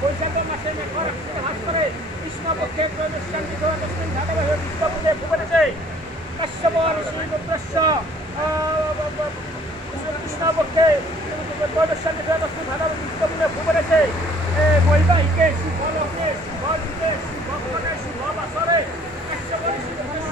বৈশাখের মাসে মেঘর হ্রাস করে কৃষ্ণপক্ষে ত্রয়োদশান বিজয়দশমী ভাগবহে বিষ্ণুপদে ভুবনেছে কাশ্যপ ঋষি রুদ্রস্য কৃষ্ণপক্ষে ত্রয়োদশান বিজয়দশমী ভাগবহে বিষ্ণুপদে ভুবনেছে বৈবাহিকে শুভলগ্নে শুভযুগে শুভক্ষণে শুভ বাসরে কাশ্যপ ঋষি রুদ্রস্য